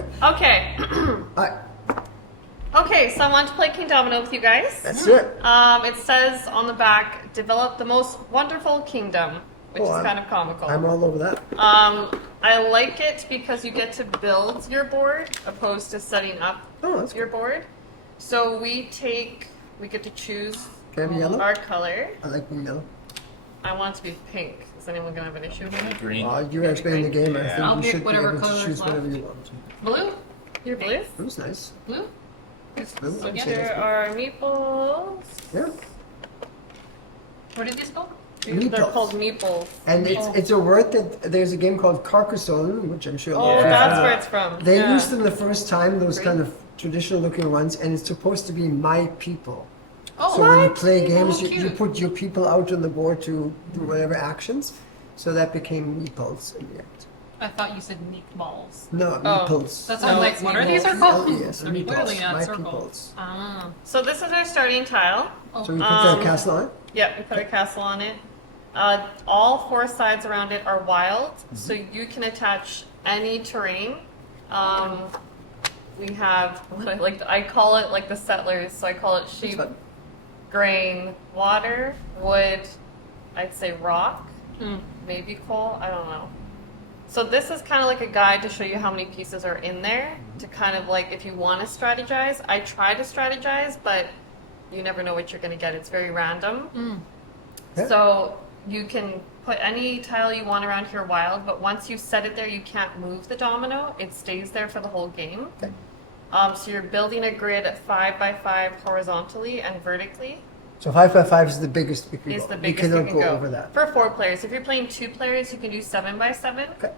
right. Okay. Alright, Okay, so I want to play Kingdomino with you guys. that's it. It says on the back, develop the most wonderful kingdom, which is kind of comical. I'm all over that. I like it because you get to build your board opposed to setting up Oh, that's your board. So we get to choose Can I have yellow? our color. I like blue yellow. I want it to be pink. Is anyone going to have an issue with it? Green. You're expanding the game. I think I'll you pick should be whatever able to color choose is left. whatever you want. Blue? You're blue? Blue's nice. Blue? Blue, So, I'd yeah. say that's There are meeples. Yeah. What did this called? They're Meeples. called meeples. And it's a word that there's a game called Carcassonne, which I'm sure. a lot Oh, of you that's know. where it's from. They Yeah. used them the first time, those Green. kind of traditional looking ones, and it's supposed to be my people. Oh, So when you what? play games, Oh, you cute. put your people out on the board to do whatever actions. So that became meeples in the end. I thought you said meatballs. No, Oh. meeples. That's No, why I'm like, it's what are these are meatballs. called? Yes, They're clearly meeples. not My circles. peoples. Ah. So this is our starting tile. So we put the castle on it. Yep, we put a castle on it. All four sides around it are wild, so you can attach any terrain. We have I call it like the settlers, so I call it sheep, fun. grain, water, wood. I'd say rock, Mm. maybe coal. I don't know. So this is kind of like a guide to show you how many pieces are in there to kind of like if you want to strategize. I try to strategize, but you never know what you're going to get. It's very random. Mm. Yeah. So you can put any tile you want around here wild, but once you set it there, you can't move the domino. It stays there for the whole game. Okay. So you're building a grid 5 by 5 horizontally and vertically. So 5 by 5 is the biggest we can Is go. the We biggest you cannot can go go over that. for 4 players. If you're playing 2 players, you can do 7 by 7. Okay.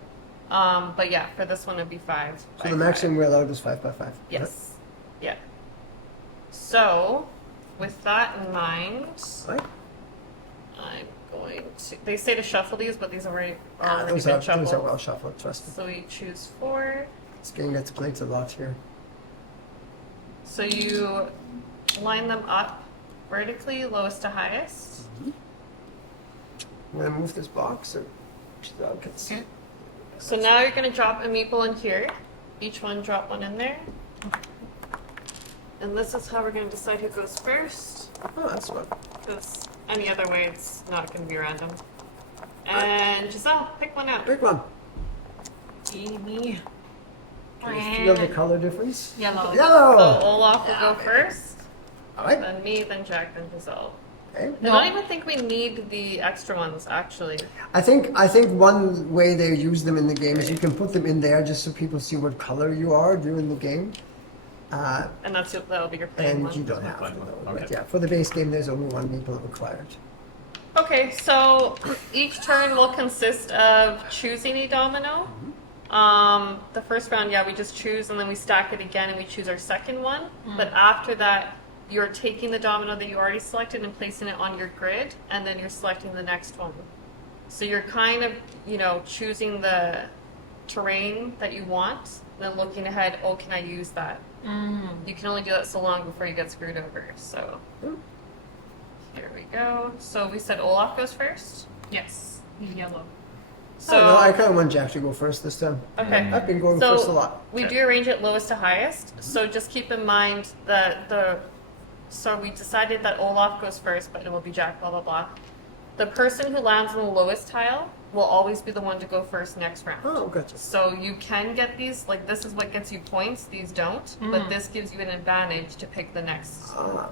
But yeah, for this one it'd be 5. So by the 5. maximum we're allowed is 5 by 5. Yes. Yeah. So, with that in mind, Right. I'm going to. They say to shuffle these, but these are already Those been are shuffled. well shuffled, trust me. So we choose 4. This game gets played a lot here. So you line them up vertically, lowest to highest. I'm going to move this box so Giselle gets... Okay. So now you're going to drop a meeple in here. Each one drop one in there. And this is how we're going to decide who goes first. Oh, that's fun. Because any other way, it's not going to be random. And Giselle, pick one out. Big one. Amy. Can you feel the color difference? Yellow. So Yellow! Olaf will go first, All right. then me, then Jack, then Giselle. Okay. I don't even think we need the extra ones, actually. I think one way they use them in the game is you can put them in there just so people see what color you are during the game. And that'll be your playing And you one. don't have to Playing though. one, But okay. yeah, for the base game there's only one meeple required. Okay, so each turn will consist of choosing a domino. The first round, yeah, we just choose and then we stack it again and we choose our second one. But after that, you're taking the domino that you already selected and placing it on your grid, and then you're selecting the next one. So you're kind of, choosing the terrain that you want, then looking ahead, oh, can I use that? Mm. You can only do that so long before you get screwed over, so. Here we go. So we said Olaf goes first. Yes. Yellow. I don't know, I So, kind of want Jack to go first this time. okay. I've been going first a So lot. we do arrange it lowest to highest. So just keep in mind that so we decided that Olaf goes first, but it will be Jack, blah, blah, blah. The person who lands on the lowest tile will always be the one to go first next round. Oh, gotcha. So you can get these, like this is what gets you points, these don't, but this gives you an advantage to pick the next, Ah.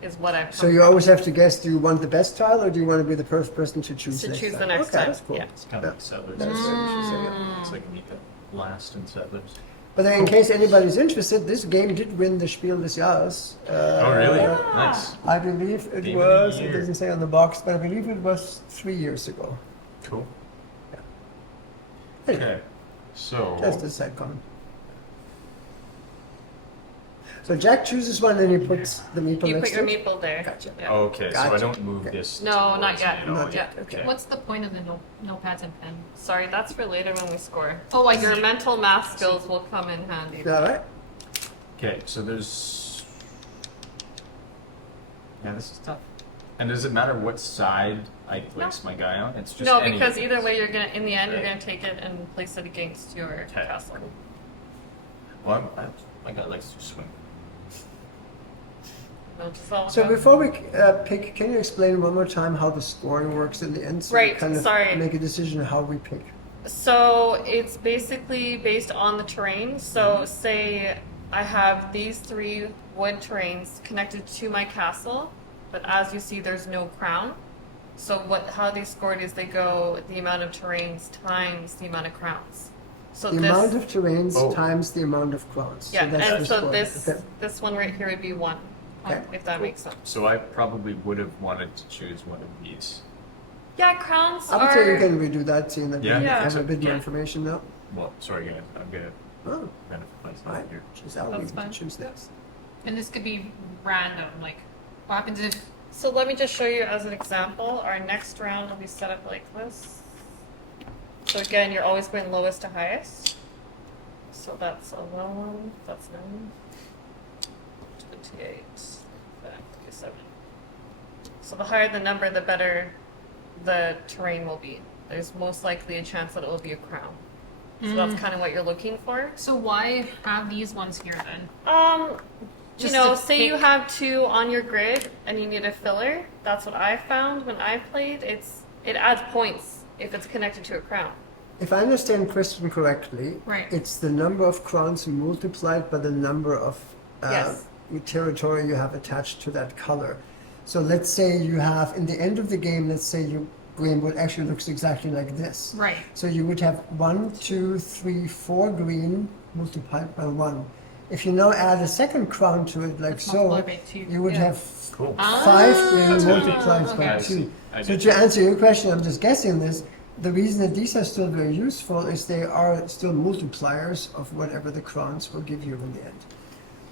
is what I've So come you from. always have to guess, do you want the best tile or do you want to be the first person to choose To next choose time? the next okay, time, that's cool. yeah. It's kind of like Settlers. That's It's interesting. like meet the last in Settlers. But then in case anybody's interested, this game did win the Spiel des Jahres. Oh, really? Nice. I believe it Game of the was, it year. doesn't say on the box, but I believe it was 3 years ago. Cool. Anyway, Okay. So, just a side comment. So Jack chooses one and he puts the meeple You next put your to it? meeple there. Gotcha. Yeah. okay, so I Gotcha. don't move Okay. this. No, not towards yet. it at all. Not yet, okay. What's the point of the notepads and pen? Sorry, that's for later when we score. Oh, I Your see. mental math skills will come in handy. All right. Okay, so there's. Yeah, this is tough. And does it matter what side I place my guy on? It's just No, any because of either these. way, you're gonna in the end you're Right. gonna take it and place it against your Okay. castle. Well, my guy likes to swim. No, Giselle, So go. before we pick, can you explain one more time how the scoring works in the end? So we Right, kind of sorry. make a decision how we pick. So it's basically based on the terrain. So say I have these 3 wood terrains connected to my castle, but as you see, there's no crown. So how they scored is they go the amount of terrains times the amount of crowns. So The this, amount of terrains Oh. times the amount of crowns. yeah, that's and the so score. this Okay. this one right here would be 1, Okay. if that makes sense. So I probably would have wanted to choose one of these. Yeah, crowns I would say you are. can redo that, seeing that Yeah. we Yeah. have a bit more Yeah. information now. Well, sorry guys, I'm gonna Oh, benefit myself right. here. Giselle, we That's can fine. choose this. And this could be random. Like, what happens if So let me just show you as an example. Our next round will be set up like this. So again, you're always going lowest to highest. So that's 11, that's 9, 28, 37. So the higher the number, the better the terrain will be. There's most likely a chance that it will be a crown. So that's kind of what you're looking for. So why have these ones here then? You Just know, to say you pick- have 2 on your grid and you need a filler. That's what I found when I played. It adds points if it's connected to a crown. If I understand Kristen correctly, Right. it's the number of crowns multiplied by the number of Yes. territory you have attached to that color. So let's say you have, in the end of the game, let's say your green would actually looks exactly like this. Right. So you would have 1, 2, 3, 4 green multiplied by 1. If you now add a second crown to it, like That's so, multiplied by 2. you would Yeah. have Cool. 5 green That's what I mean. multiplied Okay. by I 2. see. I So get to you. answer your question, I'm just guessing this. The reason that these are still very useful is they are still multipliers of whatever the crowns will give you in the end.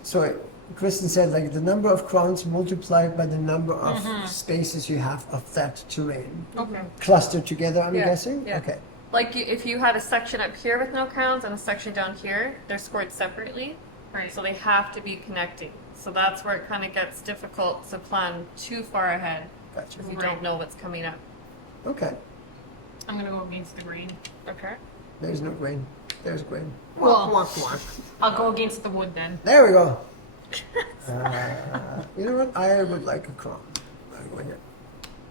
So Kristen said, like the number of crowns multiplied by the number of spaces you have of that terrain Okay. clustered together. I'm Yeah, guessing. yeah. Okay. Like if you had a section up here with no crowns and a section down here, they're scored separately. Right. So they have to be connecting. So that's where it kind of gets difficult to plan too far ahead Gotcha. if you Right. don't know what's coming up. Okay. I'm gonna go against the green. Okay. There's no grain. There's grain. Well- Walk, walk. I'll go against the wood then. There we go. You know what? I would like a crown. I'll go here.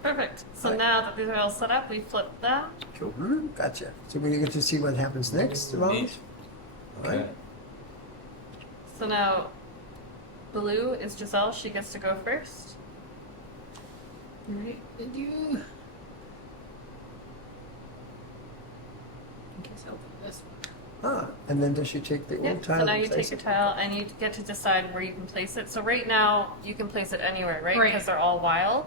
Perfect. So Right. now that these are all set up, we flip them. Cool. Gotcha. So we get to see what happens next round. Neat. All right. Okay. So now, blue is Giselle. She gets to go first. Alright, did you? I guess I'll do this one. Ah, and then does she take the Yeah. old tile? So now and you place take your it? tile and you get to decide where you can place it. So right now you can place it anywhere, right? Right. Because they're all wild.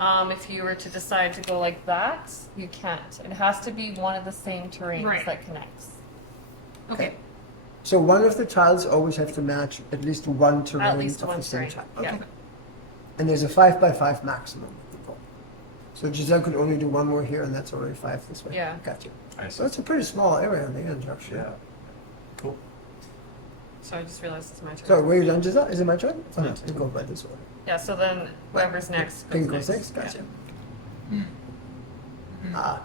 If you were to decide to go like that, you can't. It has to be one of the same terrains Right. that connects. Okay. So one of the tiles always have to match at least one terrain At least of one the same terrain. type. Yeah. Okay. And there's a 5x5 maximum with the goal. So Giselle could only do one more here, and that's already 5 this way. Yeah. Gotcha. I see. So it's a pretty small area on the end, actually. Yeah. Cool. So I just realized it's my turn. So were you done, Giselle? Is it my turn? Oh, no, Yeah. you go by this order. Yeah. So then whoever's next goes Pink goes next. next. Gotcha. Yeah. Ah,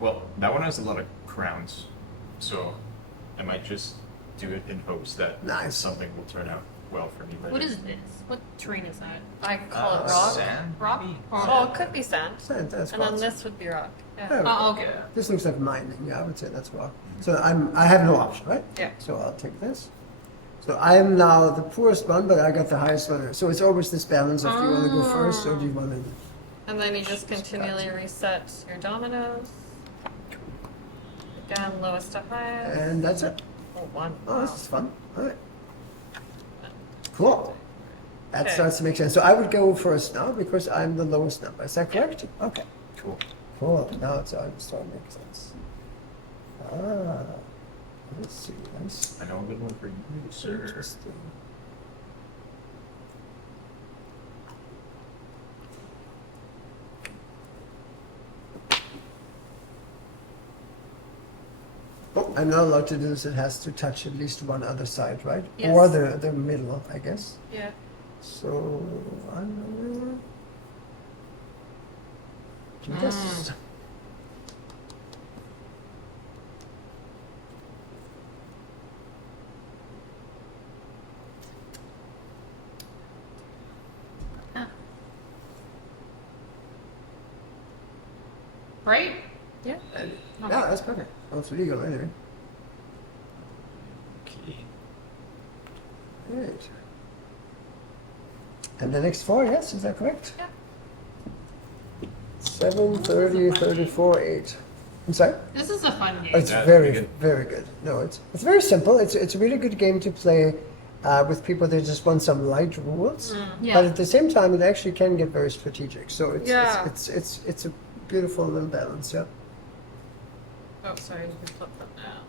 Well, that one has a lot of crowns, so I might just do it in hopes that Nice. something will turn out well for me later. What is this? What terrain is that? I call it rock. Sand? Rock? maybe? Oh, it could be sand. sand, that's And then rock. this would be rock. Yeah. Oh, Oh, okay. Yeah. This looks like mining. Yeah, I would say that's rock. So I have no option, right? Yeah. So I'll take this. So I am now the poorest one, but I got the highest one. So it's always this balance of do you want to go first or do you want to? And then you just continually reset your dominoes. Again, lowest to highest. And that's it. Oh, one. Oh, Wow. this is fun. All right. Cool. That Okay. starts to make sense. So I would go first now because I'm the lowest number. Is that correct? Okay. Cool. Cool. Now it's starting to make sense. Ah. Let's see. Nice. I know a good one for you, sir. Interesting. Oh, I'm not allowed to do this. It has to touch at least one other side, right? Yes. Or the middle, I guess. Yeah. So I'm just Right? Yeah. Yeah, that's perfect. Oh, it's legal anyway. Okay. Great. And the next 4, yes, is that correct? Yeah. 7, 30, 34, 8. I'm sorry? This is a fun game. It's That's very, pretty good. very good. No, it's very simple. It's a really good game to play with people that just want some light rules. Yeah. But at the same time, it actually can get very strategic. So Yeah. it's a beautiful little balance. Yeah. Oh, sorry, you can flip them now.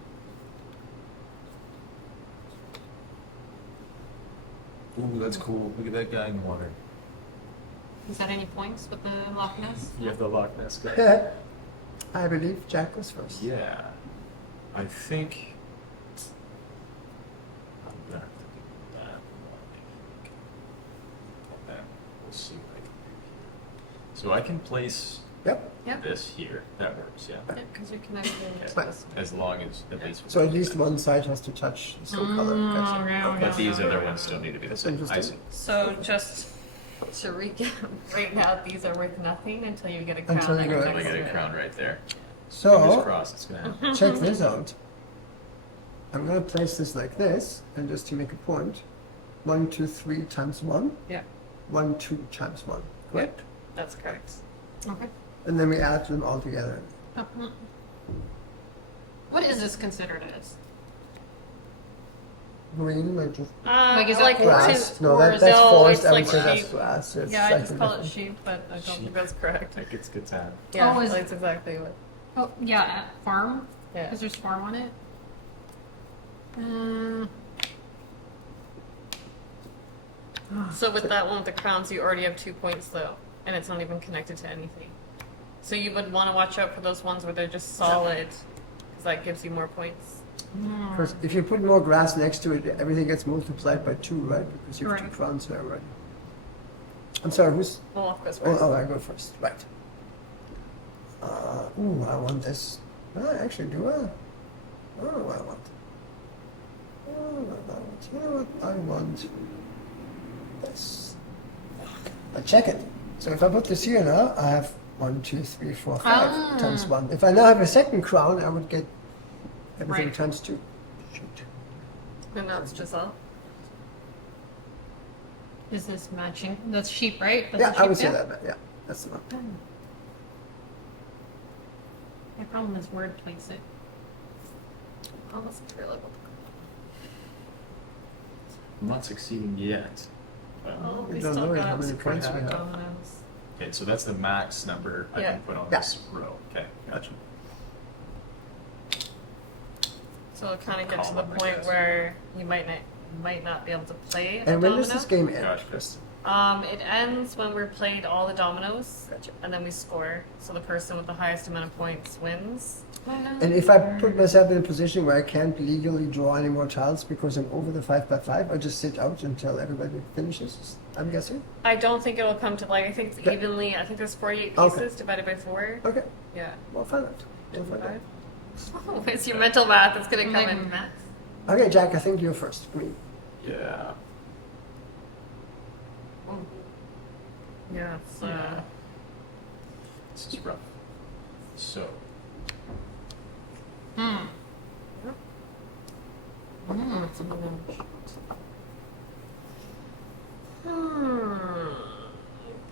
Ooh, that's cool. Look at that guy in the water. Is that any points with the Loch Ness? You have the Loch Ness guy. I believe Jack was first. Yeah. I think I'm gonna have to do that one, I think. And then we'll see what I can do here. So I can place Yep. Yep. this here. That works, yeah. Yeah, because you're connected to But- this. As long as at least. So at least one side has to touch the same color. Gotcha. yeah, But these other ones still need to be the That's same. I interesting. see. So just to recap, right now these are worth nothing until you get a crown. Until you that get- goes Until I next get to a it. crown right there. Fingers So crossed it's gonna happen. check this out. I'm gonna place this like this, and just to make a point, 1, 2, 3 times 1. Yeah, 1, 2 times 1. Correct. that's correct. Okay. And then we add them all together. What is this considered as? Green, like just Like, is that like grass. it's- No, or that's is it- no, forest. it's I would like say that's sheep. grass. It's Yeah, I just slightly call it different. sheep, but I don't Sheep. think that's correct. Like it's good time. Yeah, Oh, is- that's exactly what. Oh, yeah, at farm? Yeah. Because there's farm on it. So with that one with the crowns, you already have 2 points though, and it's not even connected to anything. So you would want to watch out for those ones where they're just solid, because that gives you more points. Because if you put more grass next to it, everything gets multiplied by 2, right? Because you have 2 Right. crowns there already. I'm sorry, who's? Olaf goes Oh, first. oh, I go first. Right. Ooh, I want this. Actually, do I? Oh, I want. You know what? I want this. But check it. So if I put this here now, I have 1, 2, 3, 4, 5 Ah. times 1. If I now have a second crown, I would get everything Right. times 2. Shoot. And that's Giselle. Is this matching? That's sheep, right? That's Yeah, a I would sheep say dip? that. Yeah, that's the one. My problem is word place it. Almost available. I'm not succeeding yet. Oh, We we don't still know yet got how many some points we crowns have. dominoes. Okay, so that's the max number I Yeah. can put on Yeah. this row. Okay, gotcha. So it'll kind of get to the Column, I point guess. where you might not be able to play a And when domino. does this game end? Gosh, Chris. It ends when we're played all the dominoes, Gotcha. and then we score. So the person with the highest amount of points wins. And if I put myself in a position where I can't legally draw any more tiles because I'm over the 5x5, I just sit out until everybody finishes, I'm guessing? I don't think it'll come to like I think it's Okay. evenly. I think there's 48 Okay. pieces divided by 4. Okay, Yeah. we'll find out. We'll find out. Oh, it's your mental math. It's gonna come Like in. math. Okay, Jack, I think you're first. Green. Yeah. Yeah. It's, Yeah. This is rough. So, Hmm. it's a balloon. I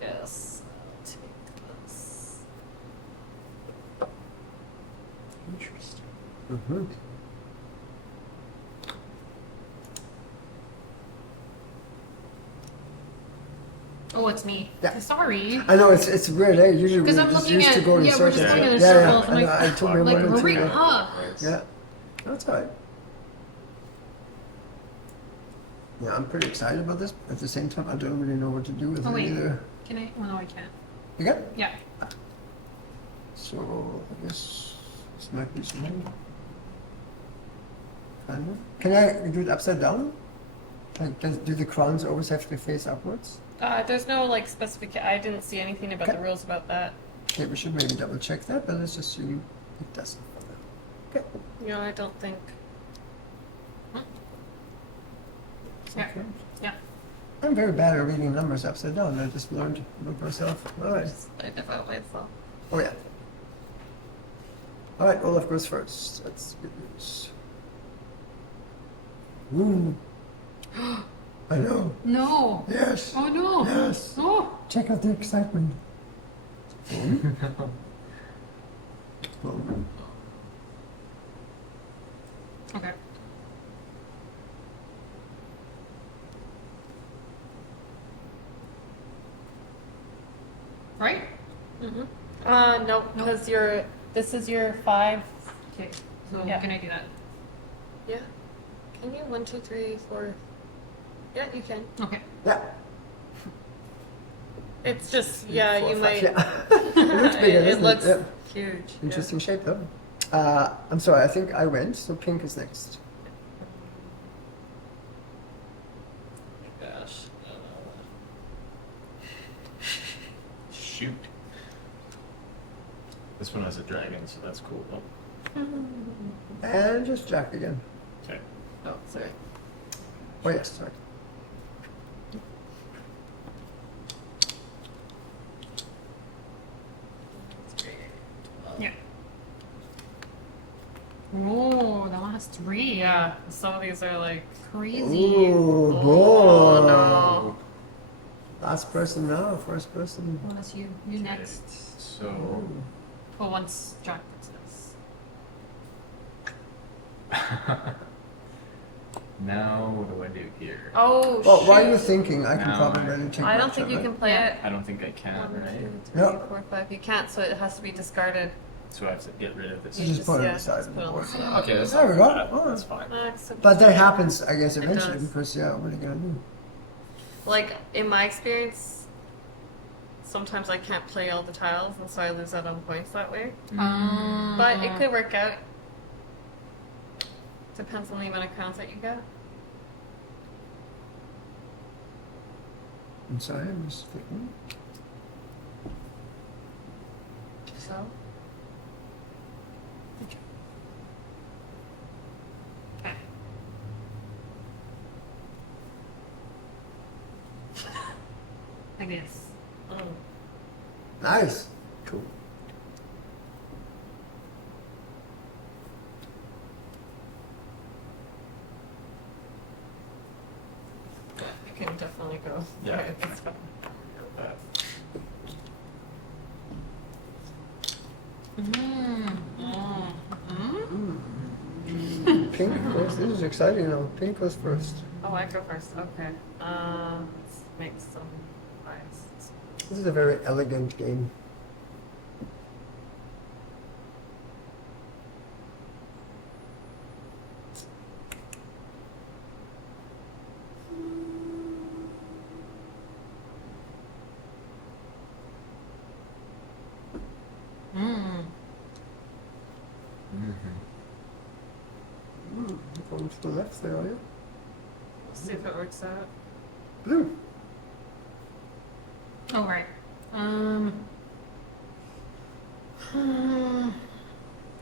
guess I'll take this. interesting. Mm-hmm. Oh, it's me. Yeah. Sorry. I know, it's weird, eh? Usually we're 'Cause I'm just looking used to at- going in yeah, we're circles. just going in yeah, circles. Yeah, I'm I know, like- I took me a Like, moment to, hurry up. Yeah, that's all right. Yeah, I'm pretty excited about this, but at the same time, I don't really know what to do with Oh, it wait. either. Can I? Oh, no, I can't. You got? Yeah. So, I guess this might be something. Kind of. Can I do it upside down? Like, do the crowns always have to face upwards? There's no like specific. I didn't see anything about the Okay. rules about that. Okay, we should maybe double check that, but let's assume it doesn't. Okay. You know, I don't think. Yeah. Okay. Yeah. I'm very bad at reading numbers upside down. I just learned about myself. All right. I devote myself. Oh, yeah. All right, Olaf goes first. That's good news. Ooh. I know. No. Yes. Oh no. Yes. Oh. Check out the excitement. Boom. Okay. Right? No, Nope. because this is your 5. Okay. So Yeah. can I do that? Yeah. Can you? 1, 2, 3, 4. Yeah, you can. Okay. Yeah. It's just, 4, yeah, you 5, might. Yeah. It looks bigger, It doesn't looks Yeah. huge. Interesting shape, though. I'm sorry, I think I went, so pink is next. Gosh. Shoot. This one has a dragon, so that's cool. And just Jack again. Okay. Yeah. Oh, sorry. Oh, yes, sorry. Yeah. Oh, that one has 3. Yeah, some of these are like. Crazy. Ooh, Oh, boy. no. Last person now, first person. Well, that's you. You next. So. Oh, once Jack gets this. Now, what do I do here? Oh, Well, shoot. while you're thinking, I can No, probably I- let you take I my don't think you turn, can play it. I don't think I can, 1, right? 2, 3, No. 4, 5. You can't, so it has to be discarded. So I have to get rid of this. You just put it yeah, on the side just of put the it on board. the side. Okay, that's There we not go. bad. Oh. That's fine. But that happens, I guess, It eventually, does. because, yeah, what are you going to do? Like, in my experience, sometimes I can't play all the tiles, and so I lose out on points that way. But it could work out. Depends on the amount of crowns that you get. I'm sorry, I'm just thinking. So. Like this. Nice. Cool. You can definitely go. Yeah. Alright, that's fine. Pink goes, this is exciting, though. Pink goes first. Oh, I go first. Okay. Let's make some pies. This is a very elegant game. Going to the left there, are you? Let's see if it works out. Blue. Oh, right.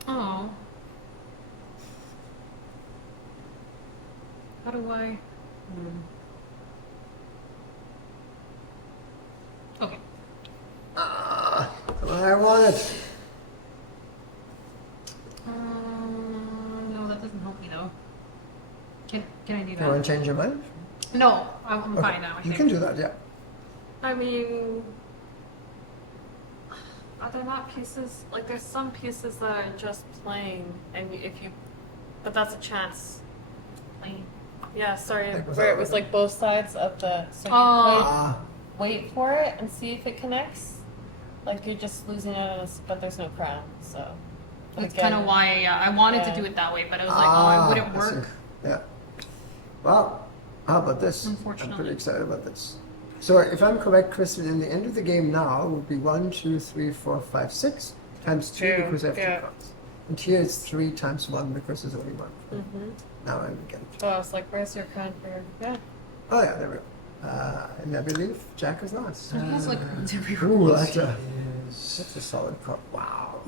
Oh. How do I? Okay. I want it. No, that doesn't help me though. Can I do You that? want to change your mind? No, I'm Okay. fine now. I You think. can do that, yeah. I mean, are there not pieces? Like, there's some pieces that are just plain, and if you, but that's a chance. Plain. Yeah, sorry, Like, was where that it was right? like both sides of the. So you Ah, wait for it and see if it connects. Like you're just losing out on a, but there's no crown, so. But That's again, kind of why I wanted yeah. to do it that way, but I was like, oh, it wouldn't I see. work. Yeah. Well, how about this? I'm Unfortunately. pretty excited about this. So if I'm correct, Kristen, in the end of the game now will be 1, 2, 3, 4, 5, 6 times 2 Two, because I have yeah. 2 cards. And here it's 3 times 1 because there's only 1. Mm-hmm. Now I get it. Oh, I was like, where's your crown for? Yeah. Oh yeah, there we go. And I believe Jack is last. So he has like crowns everywhere. Ooh, that's a solid card. Wow.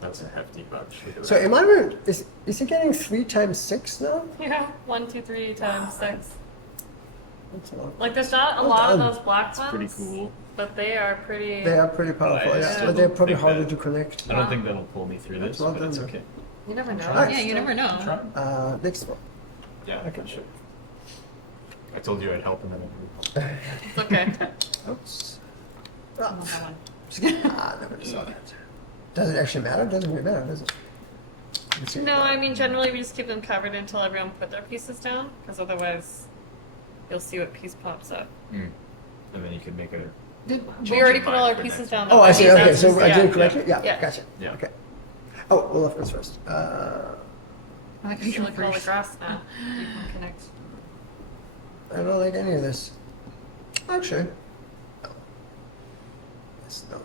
That's a hefty bunch. Look at So that. am I right? Is he getting 3 times 6 now? Yeah. 1, 2, 3 times 6. That's a lot. Like, there's not a Well lot done. of those black That's pretty ones. cool. but they are pretty. They are pretty powerful, I yeah. still But they're don't probably think harder that- to connect. I don't think that'll pull me through this, Well but it's done, okay. You never know. Right. Yeah, you never know. Try. Next one. Yeah, Okay. okay, sure. I told you I'd help and then I didn't. It's okay. Oops. I want that one. Never saw that. Does it actually matter? Doesn't really matter, does it? Let's see. No, I mean generally we just keep them covered until everyone put their pieces down, because otherwise you'll see what piece pops up. And then you could make a. We change already your put mind all our for pieces next down. Oh, I see. That's Okay, just- so I did it yeah. correctly? Yeah, Yeah. gotcha. Yeah. Okay. Oh, Olaf goes first. I like You can you look all the first. grass now. You can connect. I don't like any of this. Actually, no. Yes, no.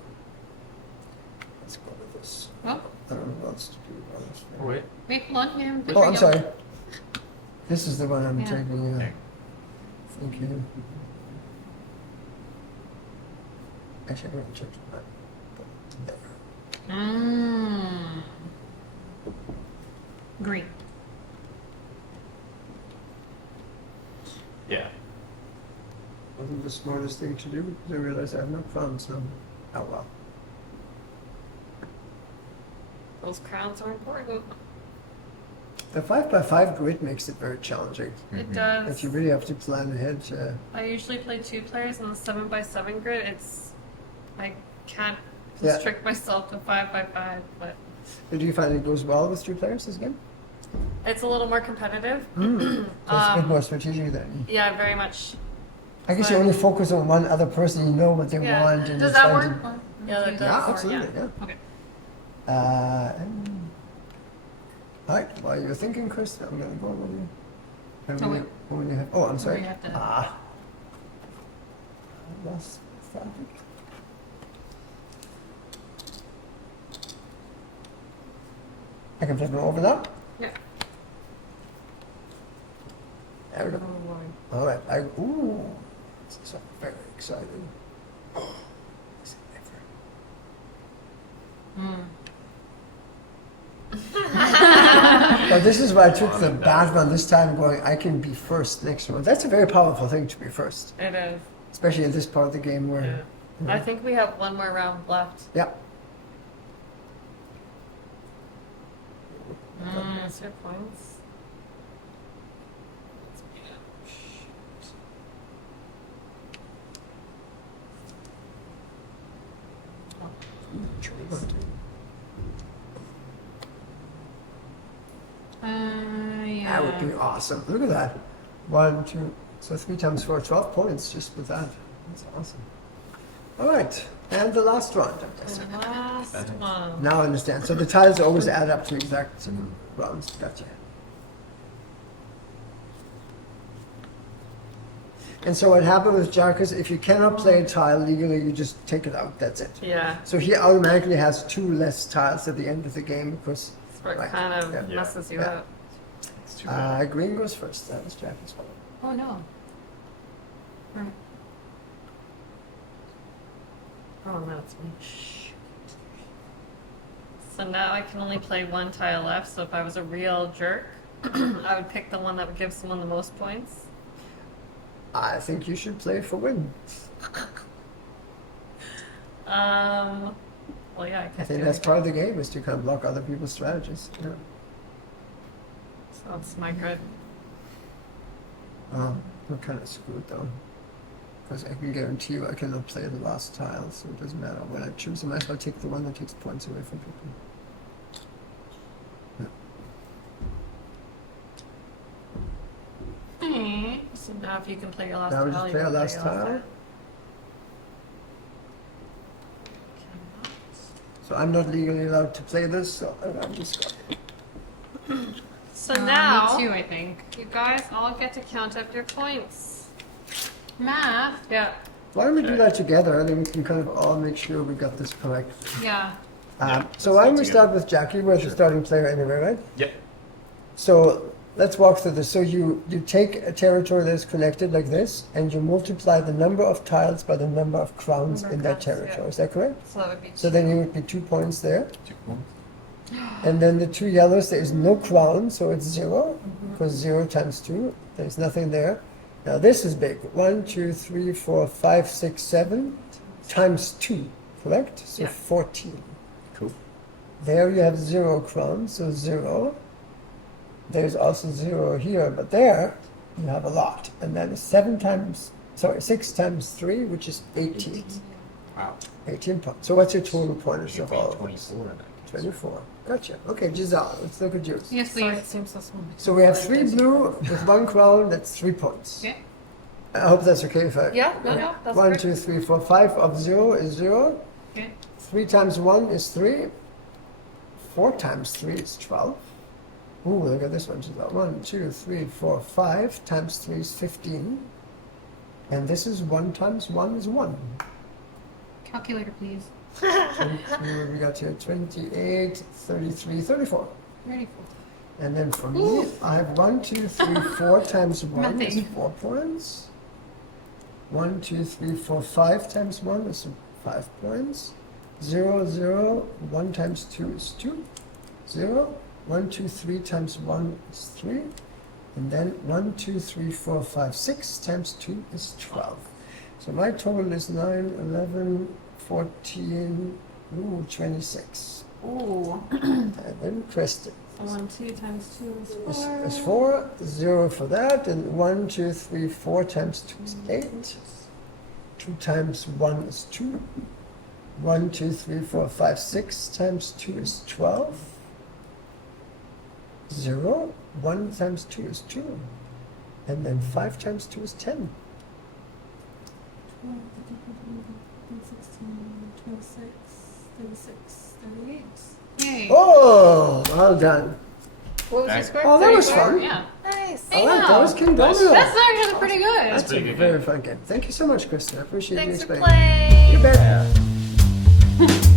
Let's go with this. Well, I don't know what else to do. Oh, wait. wait, hold on. We haven't put Oh, your I'm yellow. sorry. This is the one I'm Yeah. taking. Okay. Thank you. Actually, I'm going to check that. There. Mmm. Green. Yeah. Wasn't the smartest thing to do because I realized I have no crowns now. Oh well. Those crowns are important. The 5x5 grid makes it very challenging. It But does. you really have to plan ahead. I usually play 2 players on the 7x7 grid. I can't Yeah. restrict myself to 5x5, but Do you find it goes well with 2 players this game? it's a little more competitive. So it's a bit more strategic then. Yeah, very much. I guess you only focus on one other person, you know what they Yeah. want. And Does it's that fine work? to- Yeah, that does. Yeah, work, absolutely, yeah. Okay. All right, while you're thinking, Chris, I'm going to go with you. And Oh, when wait. when you have, oh, I'm sorry. We have to- I lost traffic. I can flip it over now. Yeah. There we go. All right. Ooh, this is very exciting. Is it ever? Mm. Well, this is why I took the bad one this time, going, I can be first next one. That's a very powerful thing to be first, It is. especially in this part of the game where. Yeah. I think we have one more round left. Yeah. That's your points. Yeah. That would be awesome. Look at that. 1, 2, so 3 times 4, 12 points just with that. That's awesome. All right, and the last round. I guess. The last one. Now I understand. So the tiles always add up to exact rounds. Gotcha. And so what happened with Jack is if you cannot play a tile legally, you just take it out. That's it. Yeah. So he automatically has 2 less tiles at the end of the game because That's where it Right. kind of Yeah. messes you Yeah. up. It's too bad. green goes first. That was Jack's fault. Oh no. Right. Oh, no, it's me. So now I can only play 1 tile left. So if I was a real jerk, I would pick the one that would give someone the most points. I think you should play for win. Well, yeah, I I could think do that's it. part of the game is to kind of block other people's strategies. Yeah. So that's my good. I'm kind of screwed though. Because I can guarantee you I cannot play the last tile, so it doesn't matter. When I choose, I might as well take the one that takes points away from people. So now if you can play your last Now we tile, just you play our can last your tile. So I'm not legally allowed to play this, so I'm just going. So now, Me too, I think. you guys all get to count up your points. Math. Yeah. Why don't we do Okay. that together, and then we can kind of all make sure we got this correct. Yeah. So why don't we let's do it start with Jackie? We're the starting player anyway, right? Yep. So let's walk through this. So you take a territory that's connected like this, and you multiply the number of tiles by the number of crowns Number in of that crowns, territory. yeah. Is that correct? So that would be So then you would be 2 points there. 2 points. And then the 2 yellows, there is no crown, so it's 0, Mm-hmm. because 0 times 2, there's nothing there. Now this is big. 1, 2, 3, 4, 5, 6, 7, times 2, correct? So Yeah. 14. Cool. There you have 0 crowns, so 0. There's also 0 here, but there you have a lot. And then 6 times 3, which is 18. Wow. 18 points. So what's your total pointers Should of be all of 24 in that case. 24. Gotcha. Okay, Giselle, let's look at yours. Yes, Sorry, please. it seems so small. So we have 3 blue with 1 crown, that's 3 points. Okay. I hope that's okay if I... Yeah, no, that's 1, great. 2, 3, 4, 5 of 0 is 0. Okay. 3 times 1 is 3. 4 times 3 is 12. Ooh, look at this one, Giselle. 1, 2, 3, 4, 5 times 3 is 15. And this is 1 times 1 is 1. Calculator, please. We got here 28, 33, 34. 34. And then for me, I have 1, 2, 3, 4 times 1 is Nothing. 4 points. 1, 2, 3, 4, 5 times 1 is 5 points. 0, 0, 1 times 2 is 2. 0, 1, 2, 3 times 1 is 3. And then 1, 2, 3, 4, 5, 6 times 2 is 12. So my total is 9, 11, 14, 26. Ooh. And then Kristen. So 1, 2 times 2 is Is 4. 4, 0 for that, and 1, 2, 3, 4 times 2 is 8. 2 times 1 is 2. 1, 2, 3, 4, 5, 6 times 2 is 12. 0, 1 times 2 is 2. And then 5 times 2 is 10. 16, 26, 36, 38. Yay. Oh, well done. What was your Nice. score? Oh, that was 34? fun. Yeah. Nice. I like that was Kingdomino. Nice. That's actually pretty good. That's a pretty good very game. fun game. Thank you so much, Kristen. I appreciate you Thanks for explaining. playing. You bet. Yeah.